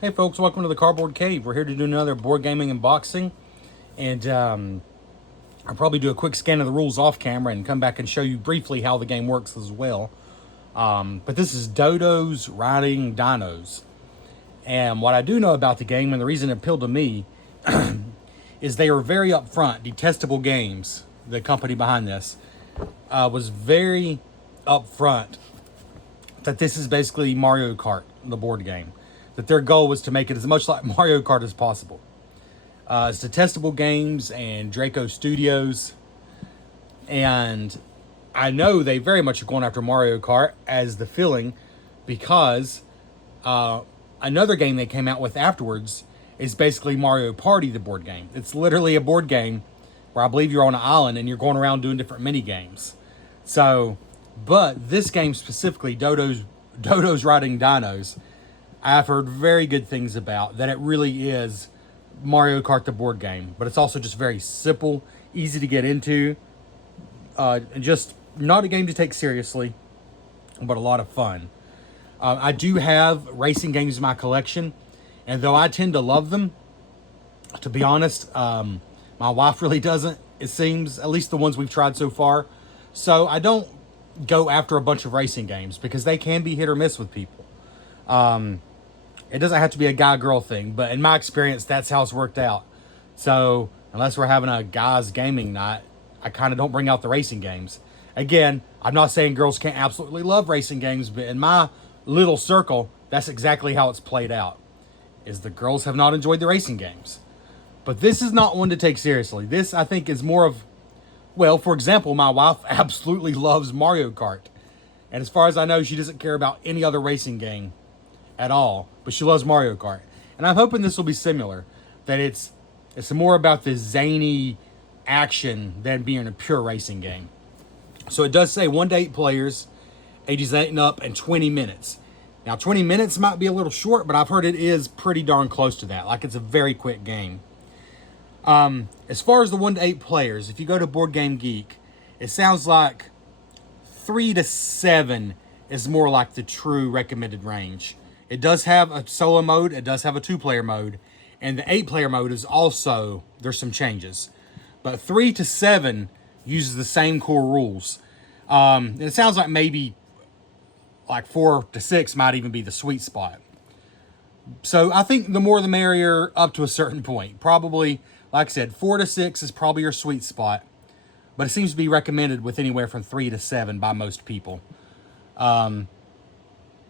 Hey folks, welcome to the Cardboard Cave. We're here to do another board gaming unboxing, and I'll probably do a quick scan of the rules off camera and come back and show you briefly how the game works as well. But this is Dodos Riding Dinos, and what I do know about the game and the reason it appealed to me is they are very upfront, detestable games. The company behind this was very upfront that this is basically Mario Kart, the board game. That their goal was to make it as much like Mario Kart as possible. It's detestable games and Draco Studios. And I know they very much are going after Mario Kart as the feeling, because another game they came out with afterwards is basically Mario Party, the board game. It's literally a board game where I believe you're on an island and you're going around doing different mini games. So, but this game specifically, Dodos Riding Dinos, I've heard very good things about, that it really is Mario Kart the board game, but it's also just very simple, easy to get into, and just not a game to take seriously, but a lot of fun. I do have racing games in my collection, and though I tend to love them, to be honest, my wife really doesn't, it seems, at least the ones we've tried so far. So I don't go after a bunch of racing games because they can be hit or miss with people. It doesn't have to be a guy-girl thing, but in my experience, that's how it's worked out. So, unless we're having a guys gaming night, I kind of don't bring out the racing games. Again, I'm not saying girls can't absolutely love racing games, but in my little circle, that's exactly how it's played out, is the girls have not enjoyed the racing games. But this is not one to take seriously. This, I think, is more of, well, for example, my wife absolutely loves Mario Kart. And as far as I know, she doesn't care about any other racing game at all, but she loves Mario Kart. And I'm hoping this will be similar, that it's more about the zany action than being a pure racing game. So it does say 1 to 8 players, ages 8 and up, and 20 minutes. Now 20 minutes might be a little short, but I've heard it is pretty darn close to that. Like, it's a very quick game. As far as the 1 to 8 players, if you go to Board Game Geek, it sounds like 3 to 7 is more like the true recommended range. It does have a solo mode, it does have a 2-player mode, and the 8-player mode is also, there's some changes. But 3 to 7 uses the same core rules. It sounds like maybe like 4 to 6 might even be the sweet spot. So I think the more the merrier up to a certain point. Probably, like I said, 4 to 6 is probably your sweet spot, but it seems to be recommended with anywhere from 3 to 7 by most people.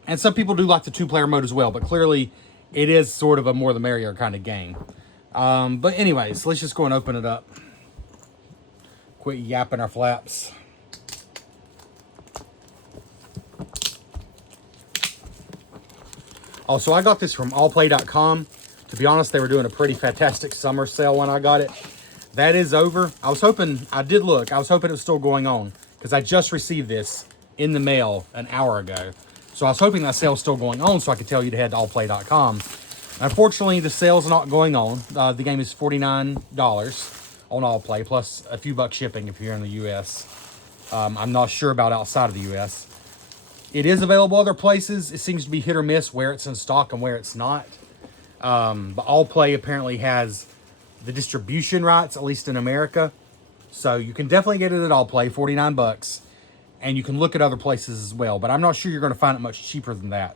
And some people do like the 2-player mode as well, but clearly it is sort of a more the merrier kind of game. But anyways, let's just go and open it up. Quit yapping our flaps. Also, I got this from allplay.com. To be honest, they were doing a pretty fantastic summer sale when I got it. That is over. I was hoping it was still going on, because I just received this in the mail an hour ago. So I was hoping that sale's still going on so I could tell you to head to allplay.com. Unfortunately, the sale's not going on. The game is $49 on Allplay, plus a few bucks shipping if you're in the U.S. I'm not sure about outside of the U.S. It is available other places. It seems to be hit or miss where it's in stock and where it's not. But Allplay apparently has the distribution rights, at least in America. So you can definitely get it at Allplay, $49. And you can look at other places as well. But I'm not sure you're going to find it much cheaper than that.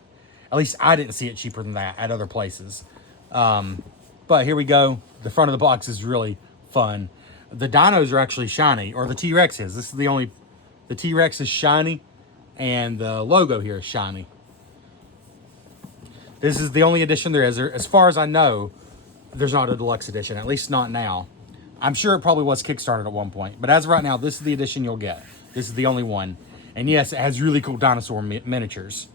At least I didn't see it cheaper than that at other places. But here we go. The front of the box is really fun. The dinos are actually shiny, or the T-Rex is. The T-Rex is shiny, and the logo here is shiny. This is the only edition there is. As far as I know, there's not a deluxe edition, at least not now. I'm sure it probably was Kickstarted at one point. But as of right now, this is the edition you'll get. This is the only one. And yes, it has really cool dinosaur miniatures.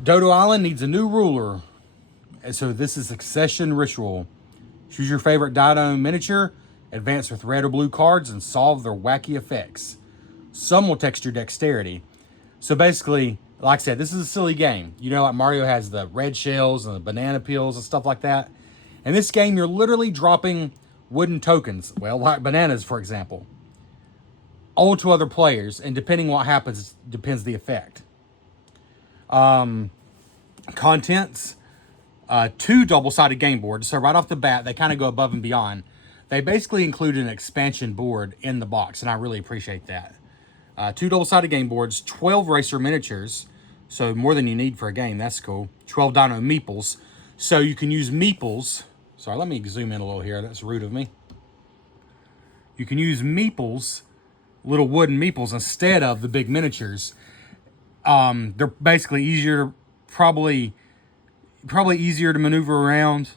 Dodo Island needs a new ruler. And so this is Succession Ritual. Choose your favorite dino miniature, advance with red or blue cards, and solve their wacky effects. Some will test your dexterity. So basically, like I said, this is a silly game. You know, like Mario has the red shells and the banana peels and stuff like that. In this game, you're literally dropping wooden tokens, well, like bananas, for example, onto other players, and depending what happens, depends the effect. Contents 2 double-sided game boards. So right off the bat, they kind of go above and beyond. They basically include an expansion board in the box, and I really appreciate that. 2 double-sided game boards, 12 racer miniatures, so more than you need for a game. That's cool. 12 Dino meeples. So you can use meeples. Sorry, let me zoom in a little here. That's rude of me. You can use meeples, little wooden meeples, instead of the big miniatures. They're basically easier, probably easier to maneuver around,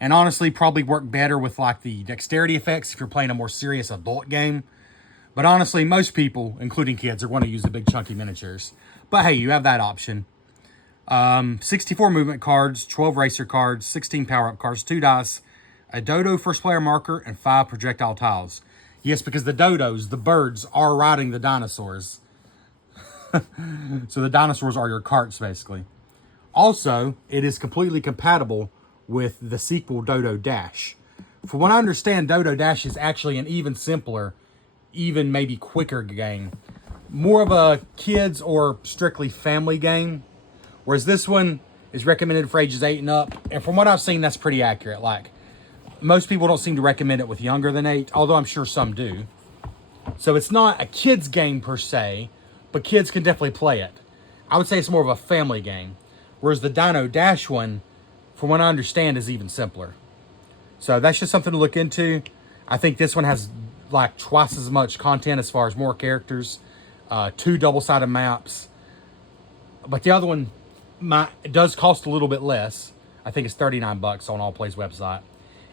and honestly probably work better with like the dexterity effects if you're playing a more serious adult game. But honestly, most people, including kids, are going to use the big chunky miniatures. But hey, you have that option. 64 movement cards, 12 racer cards, 16 power-up cards, 2 dice, a Dodo first player marker, and 5 projectile tiles. Yes, because the Dodos, the birds, are riding the dinosaurs. So the dinosaurs are your carts, basically. Also, it is completely compatible with the sequel Dodo Dash. From what I understand, Dodo Dash is actually an even simpler, even maybe quicker game. More of a kids or strictly family game. Whereas this one is recommended for ages 8 and up. And from what I've seen, that's pretty accurate. Like, most people don't seem to recommend it with younger than 8, although I'm sure some do. So it's not a kid's game per se, but kids can definitely play it. I would say it's more of a family game. Whereas the Dino Dash one, from what I understand, is even simpler. So that's just something to look into. I think this one has like twice as much content as far as more characters, 2 double-sided maps. But the other one it does cost a little bit less. I think it's $39 on Allplay's website.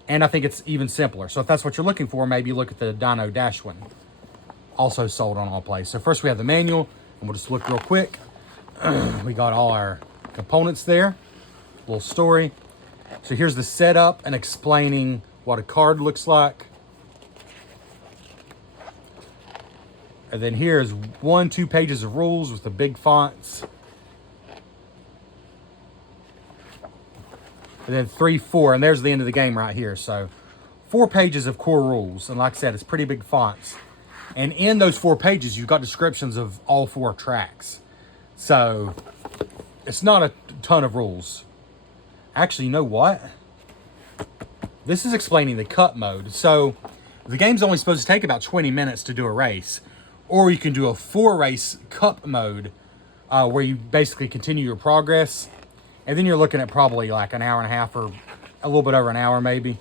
And I think it's even simpler. So if that's what you're looking for, maybe look at the Dino Dash one. Also sold on Allplay. So first we have the manual, and we'll just look real quick. We got all our components there. Little story. So here's the setup and explaining what a card looks like. And then here's 2 pages of rules with the big fonts. And then 3, 4, and there's the end of the game right here. So 4 pages of core rules. And like I said, it's pretty big fonts. And in those 4 pages, you've got descriptions of all 4 tracks. So it's not a ton of rules. Actually, you know what? This is explaining the cut mode. So the game's only supposed to take about 20 minutes to do a race. Or you can do a 4-race cup mode where you basically continue your progress. And then you're looking at probably like an hour and a half or a little bit over an hour maybe.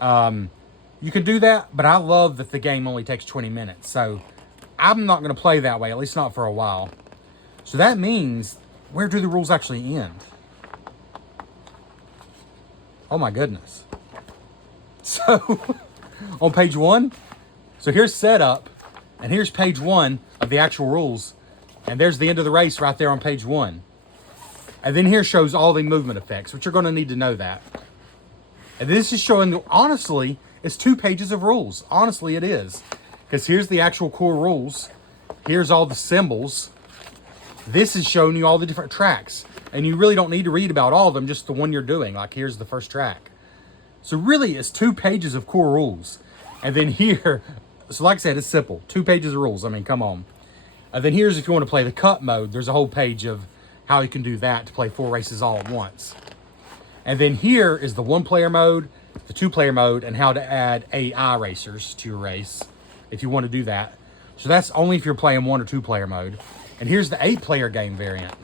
You can do that, but I love that the game only takes 20 minutes. So I'm not going to play that way, at least not for a while. So that means, where do the rules actually end? Oh my goodness. So on page 1, so here's setup, and here's page 1 of the actual rules. And there's the end of the race right there on page 1. And then here shows all the movement effects, which you're going to need to know that. And this is showing, honestly, it's 2 pages of rules. Honestly, it is. Because here's the actual core rules. Here's all the symbols. This is showing you all the different tracks. And you really don't need to read about all of them, just the one you're doing. Like, here's the first track. So really, it's 2 pages of core rules. And then here, so like I said, it's simple. 2 pages of rules. I mean, come on. And then here's if you want to play the cut mode. There's a whole page of how you can do that to play 4 races all at once. And then here is the 1-player mode, the 2-player mode, and how to add AI racers to your race if you want to do that. So that's only if you're playing 1 or 2-player mode. And here's the 8-player game variant.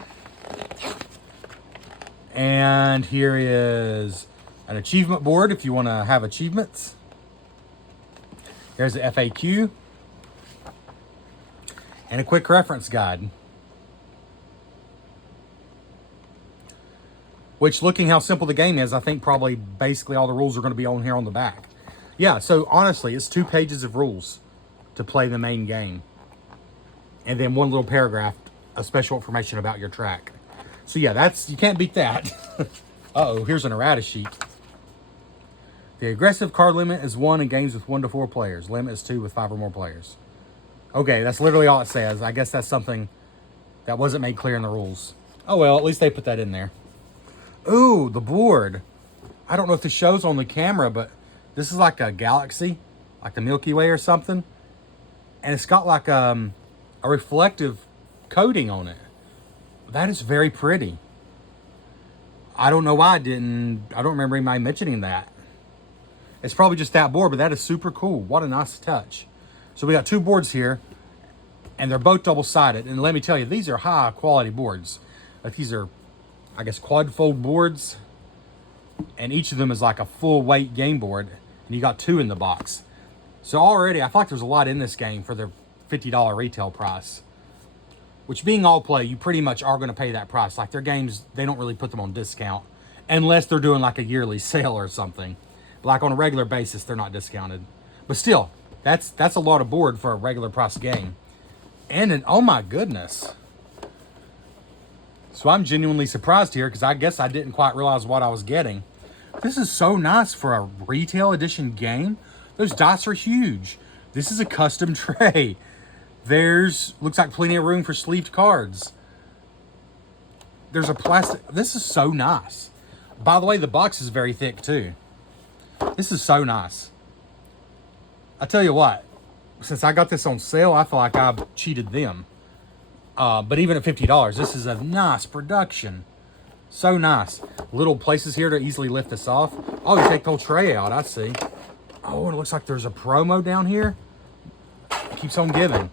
And here is an achievement board if you want to have achievements. There's the FAQ. And a quick reference guide. Which, looking how simple the game is, I think probably basically all the rules are going to be on here on the back. Yeah, so honestly, it's 2 pages of rules to play the main game. And then 1 little paragraph of special information about your track. So yeah, you can't beat that. Uh-oh, here's an errata sheet. The aggressive card limit is 1 in games with 1 to 4 players. Limit is 2 with 5 or more players. Okay, that's literally all it says. I guess that's something that wasn't made clear in the rules. Oh well, at least they put that in there. Ooh, the board. I don't know if this shows on the camera, but this is like a galaxy, like the Milky Way or something. And it's got like a reflective coating on it. That is very pretty. I don't know why I didn't. I don't remember anybody mentioning that. It's probably just that board, but that is super cool. What a nice touch. So we got 2 boards here, and they're both double-sided. And let me tell you, these are high-quality boards. Like these are, I guess, quad-fold boards, and each of them is like a full-weight game board, and you got 2 in the box. So already, I feel like there's a lot in this game for their $50 retail price. Which, being all play, you pretty much are going to pay that price. Like their games, they don't really put them on discount unless they're doing like a yearly sale or something. But like on a regular basis, they're not discounted. But still, that's a lot of board for a regular price game. And oh my goodness. So I'm genuinely surprised here because I guess I didn't quite realize what I was getting. This is so nice for a retail edition game. Those dice are huge. This is a custom tray. There's, looks like plenty of room for sleeved cards. There's a plastic, this is so nice. By the way, the box is very thick too. This is so nice. I tell you what, since I got this on sale, I feel like I've cheated them. But even at $50, this is a nice production. So nice. Little places here to easily lift this off. Oh, you take the whole tray out, I see. Oh, it looks like there's a promo down here. It keeps on giving.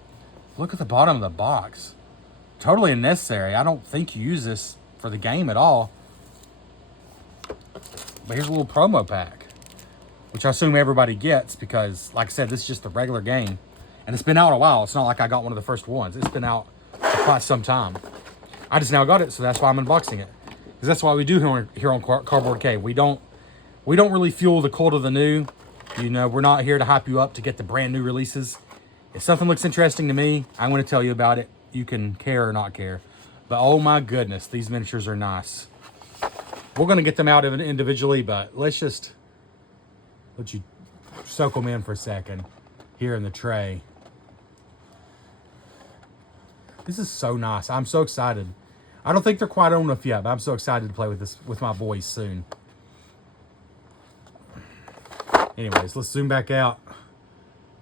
Look at the bottom of the box. Totally unnecessary. I don't think you use this for the game at all. But here's a little promo pack, which I assume everybody gets because, like I said, this is just a regular game. And it's been out a while. It's not like I got one of the first ones. It's been out for quite some time. I just now got it, so that's why I'm unboxing it. Because that's what we do here on Cardboard Cave. We don't really fuel the cult of the new. You know, we're not here to hype you up to get the brand new releases. If something looks interesting to me, I'm going to tell you about it. You can care or not care. But oh my goodness, these miniatures are nice. We're going to get them out individually, but let's just let you soak them in for a second here in the tray. This is so nice. I'm so excited. I don't think they're quite old enough yet, but I'm so excited to play with this with my boys soon. Anyways, let's zoom back out.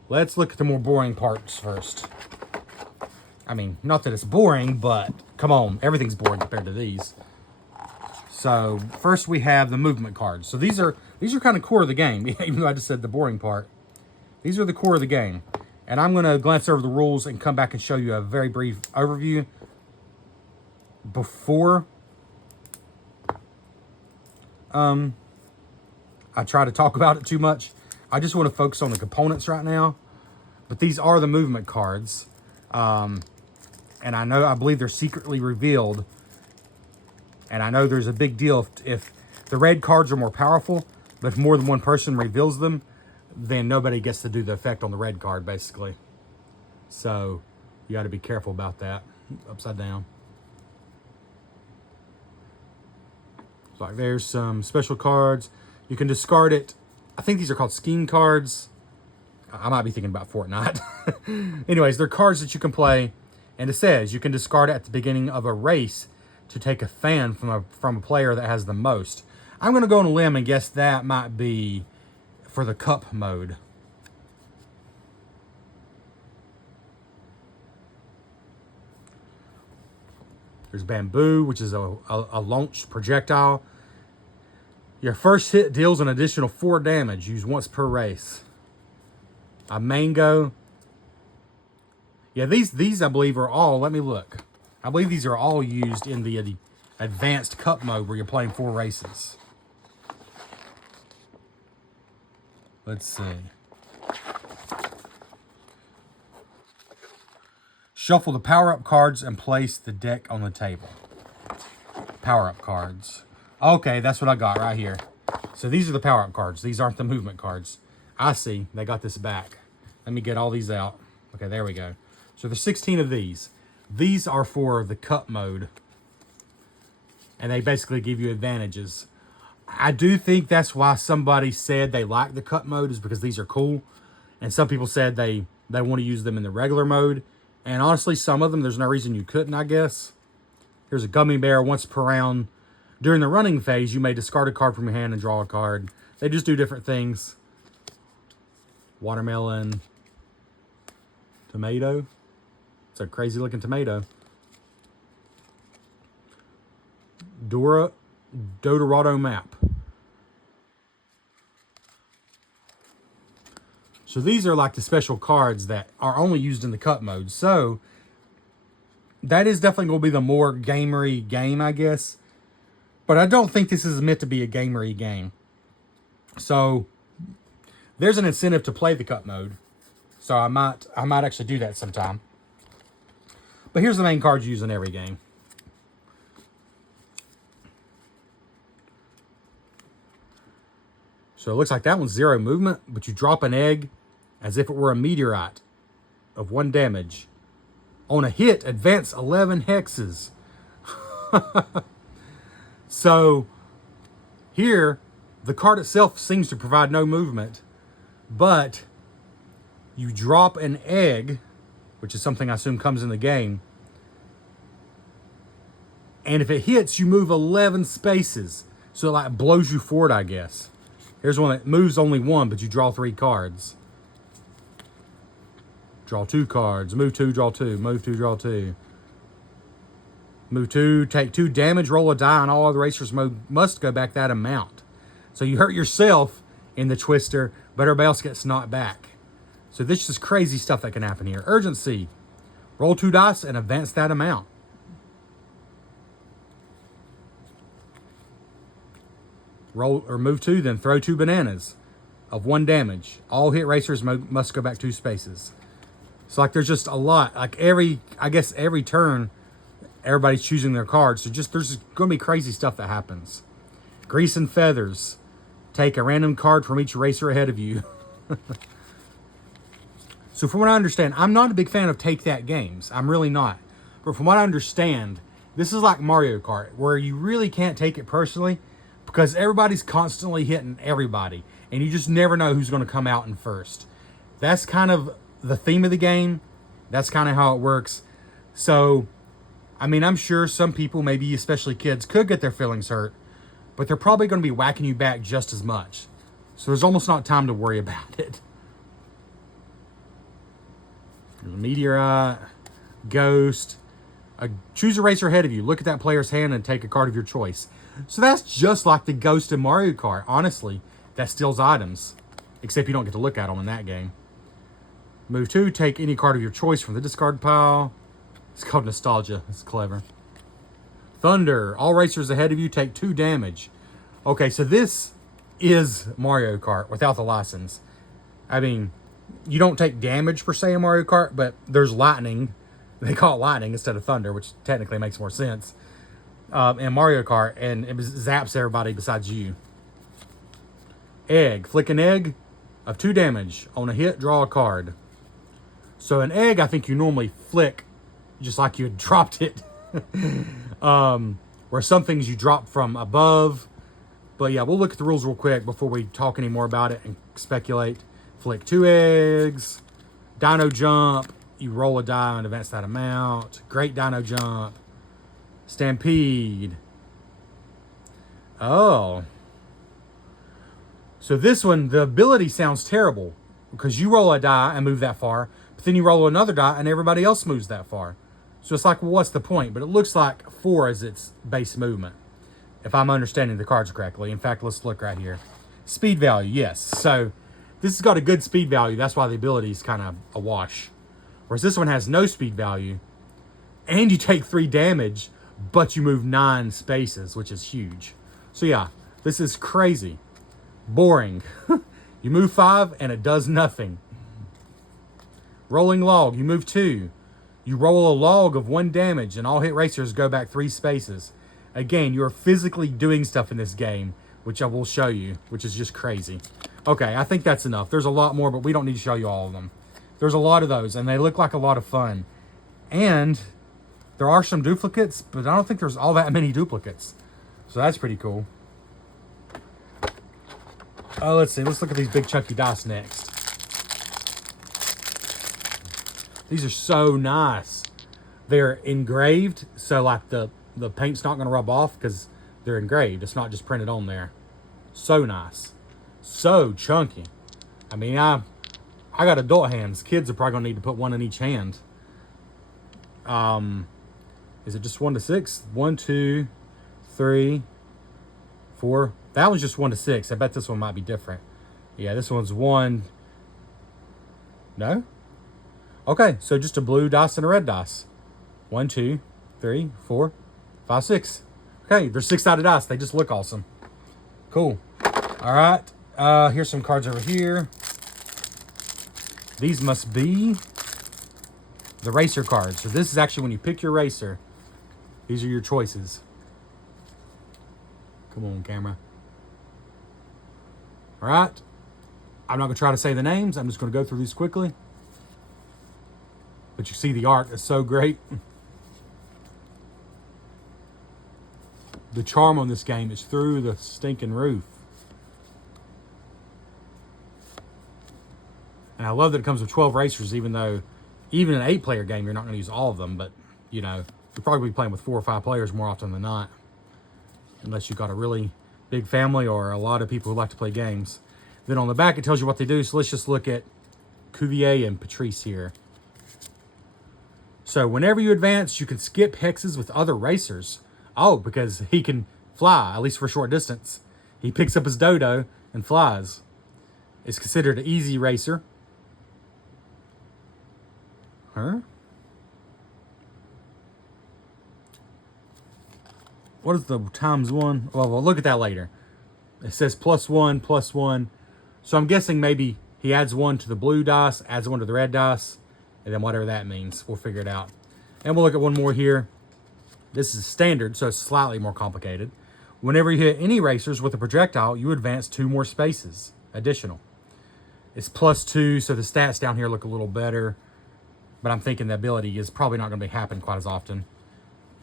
Let's look at the more boring parts first. I mean, not that it's boring, but come on, everything's boring compared to these. So first we have the movement cards. So these are kind of core of the game, even though I just said the boring part. These are the core of the game. And I'm going to glance over the rules and come back and show you a very brief overview before I try to talk about it too much. I just want to focus on the components right now. But these are the movement cards. And I believe they're secretly revealed. And I know there's a big deal if the red cards are more powerful, but if more than one person reveals them, then nobody gets to do the effect on the red card, basically. So you got to be careful about that. Upside down. So like there's some special cards. You can discard it. I think these are called scheme cards. I might be thinking about Fortnite. Anyways, they're cards that you can play. And it says you can discard it at the beginning of a race to take a fan from a player that has the most. I'm going to go on a limb and guess that might be for the cup mode. There's bamboo, which is a launched projectile. Your first hit deals an additional 4 damage, used once per race. A mango. Yeah, these I believe are all, let me look. I believe these are all used in the advanced cup mode where you're playing 4 races. Let's see. Shuffle the power-up cards and place the deck on the table. Power-up cards. Okay, that's what I got right here. So these are the power-up cards. These aren't the movement cards. I see. They got this back. Let me get all these out. Okay, there we go. So there's 16 of these. These are for the cup mode. And they basically give you advantages. I do think that's why somebody said they like the cup mode, is because these are cool. And some people said they want to use them in the regular mode. And honestly, some of them, there's no reason you couldn't, I guess. Here's a gummy bear once per round. During the running phase, you may discard a card from your hand and draw a card. They just do different things. Watermelon. Tomato. It's a crazy looking tomato. Dora. Dodos map. So these are like the special cards that are only used in the cup mode. So that is definitely going to be the more gamery game, I guess. But I don't think this is meant to be a gamery game. So there's an incentive to play the cup mode. So I might actually do that sometime. But here's the main cards used in every game. So it looks like that one's 0 movement, but you drop an egg as if it were a meteorite of 1 damage. On a hit, advance 11 hexes. So here, the card itself seems to provide no movement, but you drop an egg, which is something I assume comes in the game, and if it hits, you move 11 spaces. So it like blows you forward, I guess. Here's one that moves only 1, but you draw 3 cards. Draw 2 cards. Move 2, draw 2. Move 2, draw 2. Move 2, take 2 damage, roll a die, and all other racers must go back that amount. So you hurt yourself in the twister, but everybody else gets knocked back. So this is crazy stuff that can happen here. Urgency. Roll 2 dice and advance that amount. Roll or move 2, then throw 2 bananas of 1 damage. All hit racers must go back 2 spaces. So like there's just a lot. Like I guess every turn, everybody's choosing their cards. So there's going to be crazy stuff that happens. Grease and feathers. Take a random card from each racer ahead of you. So from what I understand, I'm not a big fan of take that games. I'm really not. But from what I understand, this is like Mario Kart, where you really can't take it personally because everybody's constantly hitting everybody. And you just never know who's going to come out in first. That's kind of the theme of the game. That's kind of how it works. So, I mean, I'm sure some people, maybe especially kids, could get their feelings hurt. But they're probably going to be whacking you back just as much. So there's almost not time to worry about it. There's a meteorite, ghost. Choose a racer ahead of you. Look at that player's hand and take a card of your choice. So that's just like the ghost in Mario Kart. Honestly, that steals items. Except you don't get to look at them in that game. Move 2, take any card of your choice from the discard pile. It's called nostalgia. It's clever. Thunder. All racers ahead of you take 2 damage. Okay, so this is Mario Kart without the license. I mean, you don't take damage per se in Mario Kart, but there's lightning. They call it lightning instead of thunder, which technically makes more sense. In Mario Kart, and it zaps everybody besides you. Egg. Flick an egg of 2 damage. On a hit, draw a card. So an egg, I think you normally flick just like you had dropped it. Where some things you drop from above. But yeah, we'll look at the rules real quick before we talk any more about it and speculate. Flick 2 eggs. Dino jump. You roll a die and advance that amount. Great dino jump. Stampede. Oh. So this one, the ability sounds terrible. Because you roll a die and move that far. But then you roll another die and everybody else moves that far. So it's like, well, what's the point? But it looks like 4 is its base movement. If I'm understanding the cards correctly. In fact, let's look right here. Speed value, yes. So this has got a good speed value. That's why the ability is kind of a wash. Whereas this one has no speed value. And you take 3 damage, but you move 9 spaces, which is huge. So yeah, this is crazy. Boring. You move 5 and it does nothing. Rolling log, you move 2. You roll a log of 1 damage and all hit racers go back 3 spaces. Again, you're physically doing stuff in this game, which I will show you, which is just crazy. Okay, I think that's enough. There's a lot more, but we don't need to show you all of them. There's a lot of those, and they look like a lot of fun. And there are some duplicates, but I don't think there's all that many duplicates. So that's pretty cool. Let's see. Let's look at these big chunky dice next. These are so nice. They're engraved, so like the paint's not going to rub off because they're engraved. It's not just printed on there. So nice. So chunky. I mean, I got adult hands. Kids are probably going to need to put 1 in each hand. Is it just 1 to 6? 1, 2, 3, 4. That one's just 1 to 6. I bet this one might be different. Yeah, this one's 1. No? Okay, so just a blue dice and a red dice. 1, 2, 3, 4, 5, 6. Okay, they're 6-sided dice. They just look awesome. Cool. All right. Here's some cards over here. These must be the racer cards. So this is actually when you pick your racer. These are your choices. Come on, camera. All right. I'm not going to try to say the names. I'm just going to go through these quickly. But you see the art is so great. The charm on this game is through the stinking roof. And I love that it comes with 12 racers, even though even an 8-player game, you're not going to use all of them. But, you know, you'll probably be playing with 4 or 5 players more often than not. Unless you've got a really big family or a lot of people who like to play games. Then on the back, it tells you what they do. So let's just look at Cuvier and Patrice here. So whenever you advance, you can skip hexes with other racers. Oh, because he can fly, at least for a short distance. He picks up his Dodo and flies. It's considered an easy racer. Huh? What is the times 1? Well, we'll look at that later. It says +1, +1. So I'm guessing maybe he adds 1 to the blue dice, adds 1 to the red dice, and then whatever that means. We'll figure it out. And we'll look at one more here. This is standard, so it's slightly more complicated. Whenever you hit any racers with a projectile, you advance 2 more spaces, additional. It's +2, so the stats down here look a little better. But I'm thinking the ability is probably not going to happen quite as often.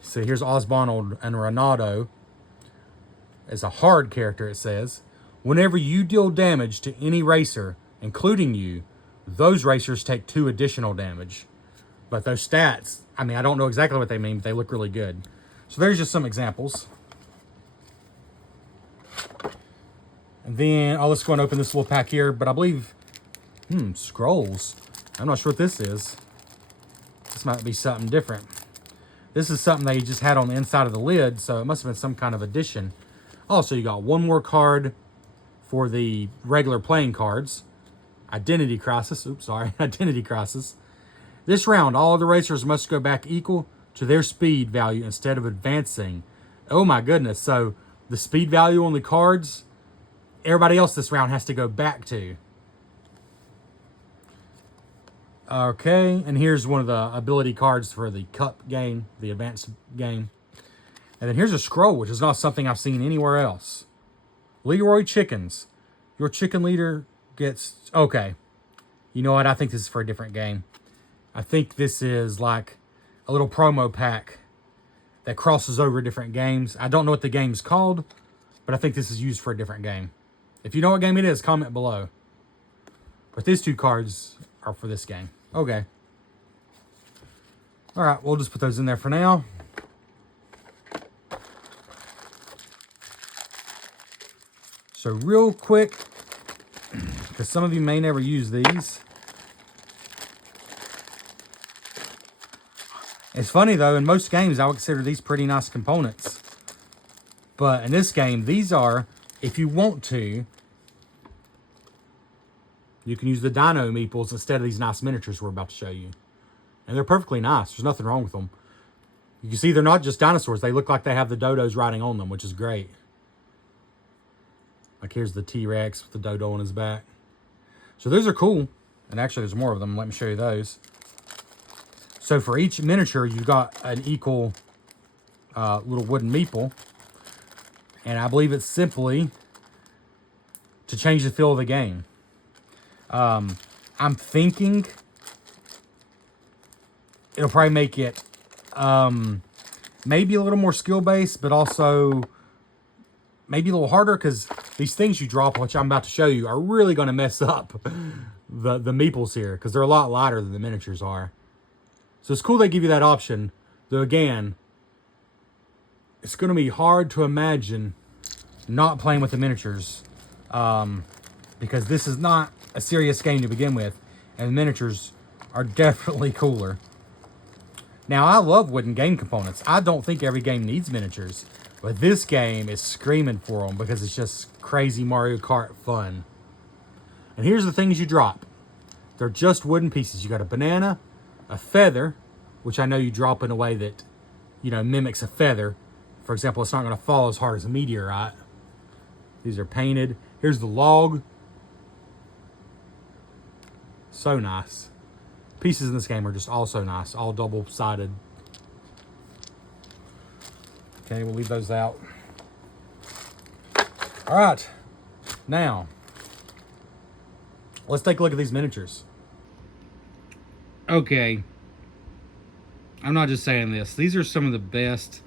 So here's Osborne and Ronaldo. As a hard character, it says. Whenever you deal damage to any racer, including you, those racers take 2 additional damage. But those stats, I mean, I don't know exactly what they mean, but they look really good. So there's just some examples. And then, let's go and open this little pack here. But I believe, scrolls. I'm not sure what this is. This might be something different. This is something they just had on the inside of the lid, so it must have been some kind of addition. Also, you got 1 more card for the regular playing cards. Identity Crisis. Oops, sorry. Identity Crisis. This round, all of the racers must go back equal to their speed value instead of advancing. Oh my goodness. So the speed value on the cards, everybody else this round has to go back to. Okay, and here's one of the ability cards for the Cup game, the advanced game. And then here's a scroll, which is not something I've seen anywhere else. Leroy Chickens. Your chicken leader gets... Okay. You know what? I think this is for a different game. I think this is like a little promo pack that crosses over different games. I don't know what the game's called, but I think this is used for a different game. If you know what game it is, comment below. But these 2 cards are for this game. Okay. All right, we'll just put those in there for now. So real quick, because some of you may never use these. It's funny though, in most games I would consider these pretty nice components. But in this game, these are, if you want to, you can use the Dino meeples instead of these nice miniatures we're about to show you. And they're perfectly nice. There's nothing wrong with them. You can see they're not just dinosaurs. They look like they have the Dodos riding on them, which is great. Like here's the T-Rex with the Dodo on his back. So those are cool. And actually there's more of them. Let me show you those. So for each miniature, you've got an equal little wooden meeple. And I believe it's simply to change the feel of the game. I'm thinking it'll probably make it maybe a little more skill-based, but also maybe a little harder, because these things you drop, which I'm about to show you, are really going to mess up the meeples here, because they're a lot lighter than the miniatures are. So it's cool they give you that option, though again, it's going to be hard to imagine not playing with the miniatures, because this is not a serious game to begin with, and the miniatures are definitely cooler. Now, I love wooden game components. I don't think every game needs miniatures. But this game is screaming for them because it's just crazy Mario Kart fun. And here's the things you drop. They're just wooden pieces. You got a banana, a feather, which I know you drop in a way that, you know, mimics a feather. For example, it's not going to fall as hard as a meteorite. These are painted. Here's the log. So nice. Pieces in this game are just all so nice. All double-sided. Okay, we'll leave those out. All right. Now, let's take a look at these miniatures. Okay. I'm not just saying this. These are some of the best,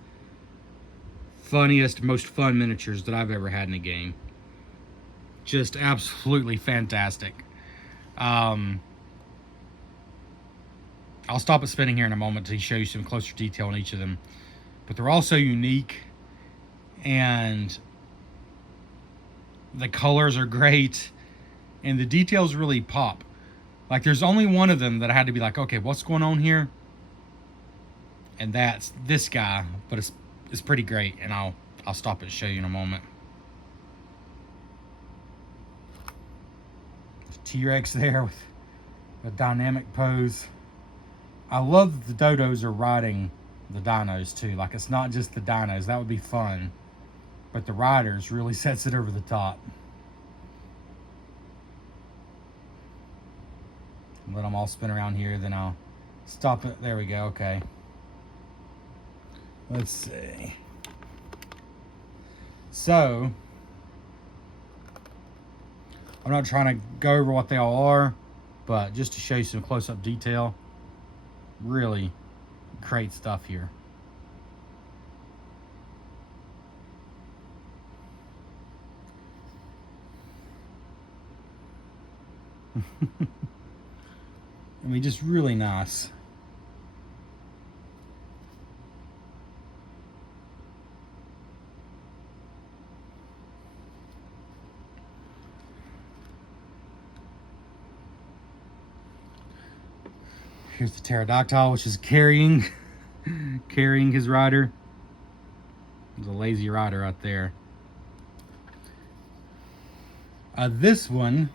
funniest, most fun miniatures that I've ever had in a game. Just absolutely fantastic. I'll stop at spinning here in a moment to show you some closer detail on each of them. But they're all so unique, and the colors are great, and the details really pop. Like, there's only one of them that I had to be like, okay, what's going on here? And that's this guy, but it's pretty great, and I'll stop and show you in a moment. T-Rex there with a dynamic pose. I love that the Dodos are riding the Dinos too. Like, it's not just the Dinos. That would be fun. But the riders really sets it over the top. Let them all spin around here, then I'll stop it. There we go. Okay. Let's see. So, I'm not trying to go over what they all are, but just to show you some close-up detail. Really great stuff here. I mean, just really nice. Here's the pterodactyl, which is carrying his rider. There's a lazy rider right there. This one,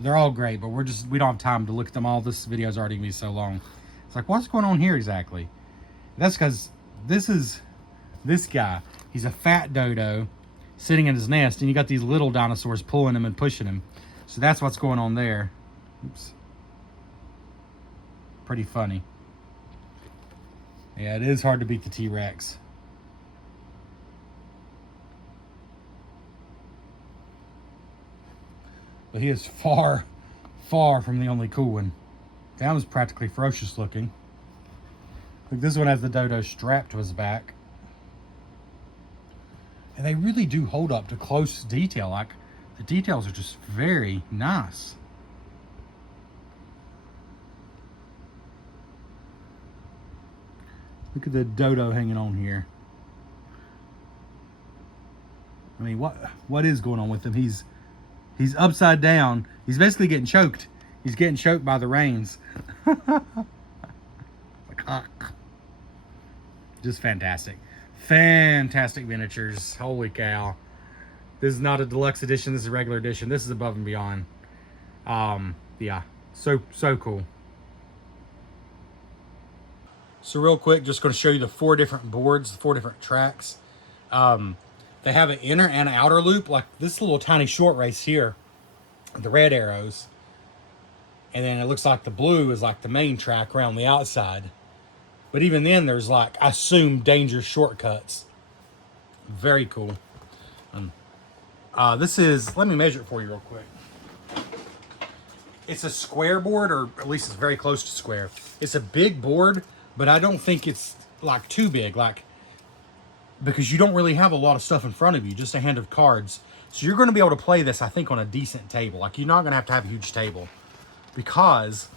they're all great, but we don't have time to look at them all. This video is already gonna be so long. It's like, what's going on here exactly? That's because this is this guy. He's a fat dodo sitting in his nest, and you got these little dinosaurs pulling him and pushing him. So that's what's going on there. Oops. Pretty funny. Yeah, it is hard to beat the T-Rex. But he is far, far from the only cool one. That one's practically ferocious looking. Look, this one has the dodo strapped to his back. And they really do hold up to close detail. Like, the details are just very nice. Look at the dodo hanging on here. I mean, what is going on with him? He's upside down. He's basically getting choked. He's getting choked by the reins. Just fantastic. Fantastic miniatures. Holy cow. This is not a deluxe edition. This is a regular edition. This is above and beyond. Yeah. So cool. So real quick, just going to show you the 4 different boards, the 4 different tracks. They have an inner and an outer loop, like this little tiny short race here, the red arrows. And then it looks like the blue is like the main track around the outside. But even then, there's like, I assume, dangerous shortcuts. Very cool. This is, let me measure it for you real quick. It's a square board, or at least it's very close to square. It's a big board, but I don't think it's like too big, like, because you don't really have a lot of stuff in front of you, just a hand of cards. So you're going to be able to play this, I think, on a decent table. Like, you're not going to have a huge table, because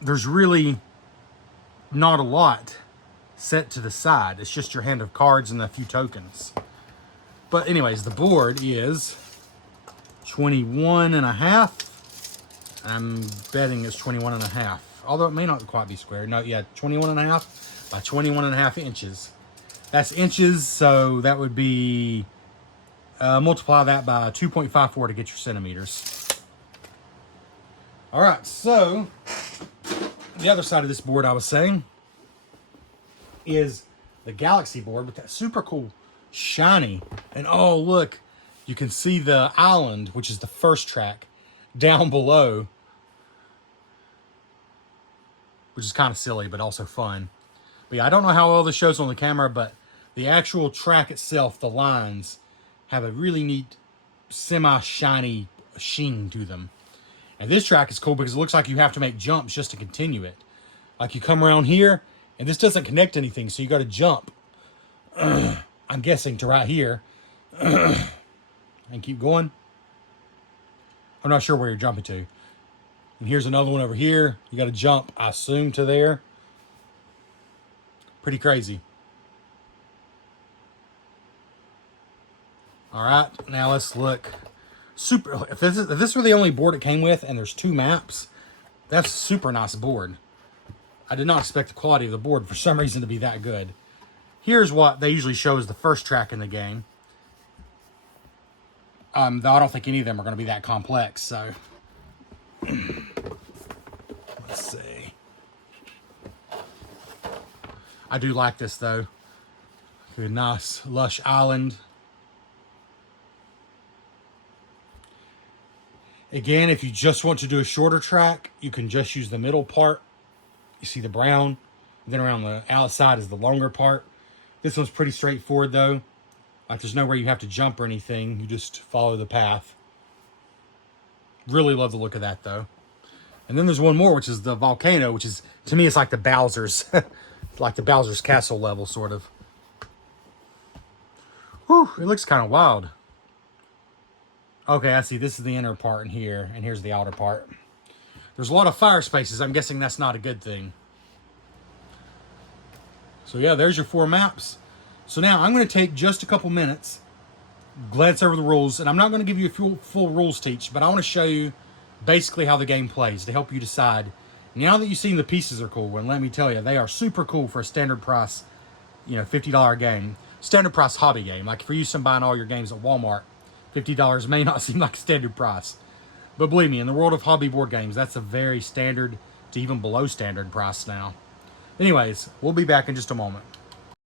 there's really not a lot set to the side. It's just your hand of cards and a few tokens. But anyways, the board is 21 and a half. I'm betting it's 21 and a half. Although it may not quite be square. No, yeah, 21 and a half by 21.5 inches. That's inches, so that would be, multiply that by 2.54 to get your centimeters. All right, so the other side of this board I was saying is the Galaxy board with that super cool shiny. And oh, look, you can see the island, which is the first track, down below, which is kind of silly, but also fun. But yeah, I don't know how well this shows on the camera, but the actual track itself, the lines, have a really neat semi-shiny sheen to them. And this track is cool because it looks like you have to make jumps just to continue it. Like you come around here, and this doesn't connect anything, so you got to jump. I'm guessing to right here. And keep going. I'm not sure where you're jumping to. And here's another one over here. You got to jump, I assume, to there. Pretty crazy. All right, now let's look. Super. If this were the only board it came with, and there's 2 maps, that's a super nice board. I did not expect the quality of the board for some reason to be that good. Here's what they usually show as the first track in the game. Though I don't think any of them are going to be that complex, so let's see. I do like this though. Good, nice, lush island. Again, if you just want to do a shorter track, you can just use the middle part. You see the brown. Then around the outside is the longer part. This one's pretty straightforward though. Like there's nowhere you have to jump or anything. You just follow the path. Really love the look of that though. And then there's one more, which is the volcano, which is, to me, it's like the Bowser's, like the Bowser's castle level, sort of. Whew, it looks kind of wild. Okay, I see. This is the inner part in here, and here's the outer part. There's a lot of fire spaces. I'm guessing that's not a good thing. So yeah, there's your 4 maps. So now I'm going to take just a couple minutes, glance over the rules, and I'm not going to give you a full rules teach, but I want to show you basically how the game plays to help you decide. Now that you've seen the pieces are cool, and let me tell you, they are super cool for a standard price, $50 game. Standard price hobby game. Like if you're used to buying all your games at Walmart, $50 may not seem like a standard price. But believe me, in the world of hobby board games, that's a very standard to even below standard price now. Anyways, we'll be back in just a moment.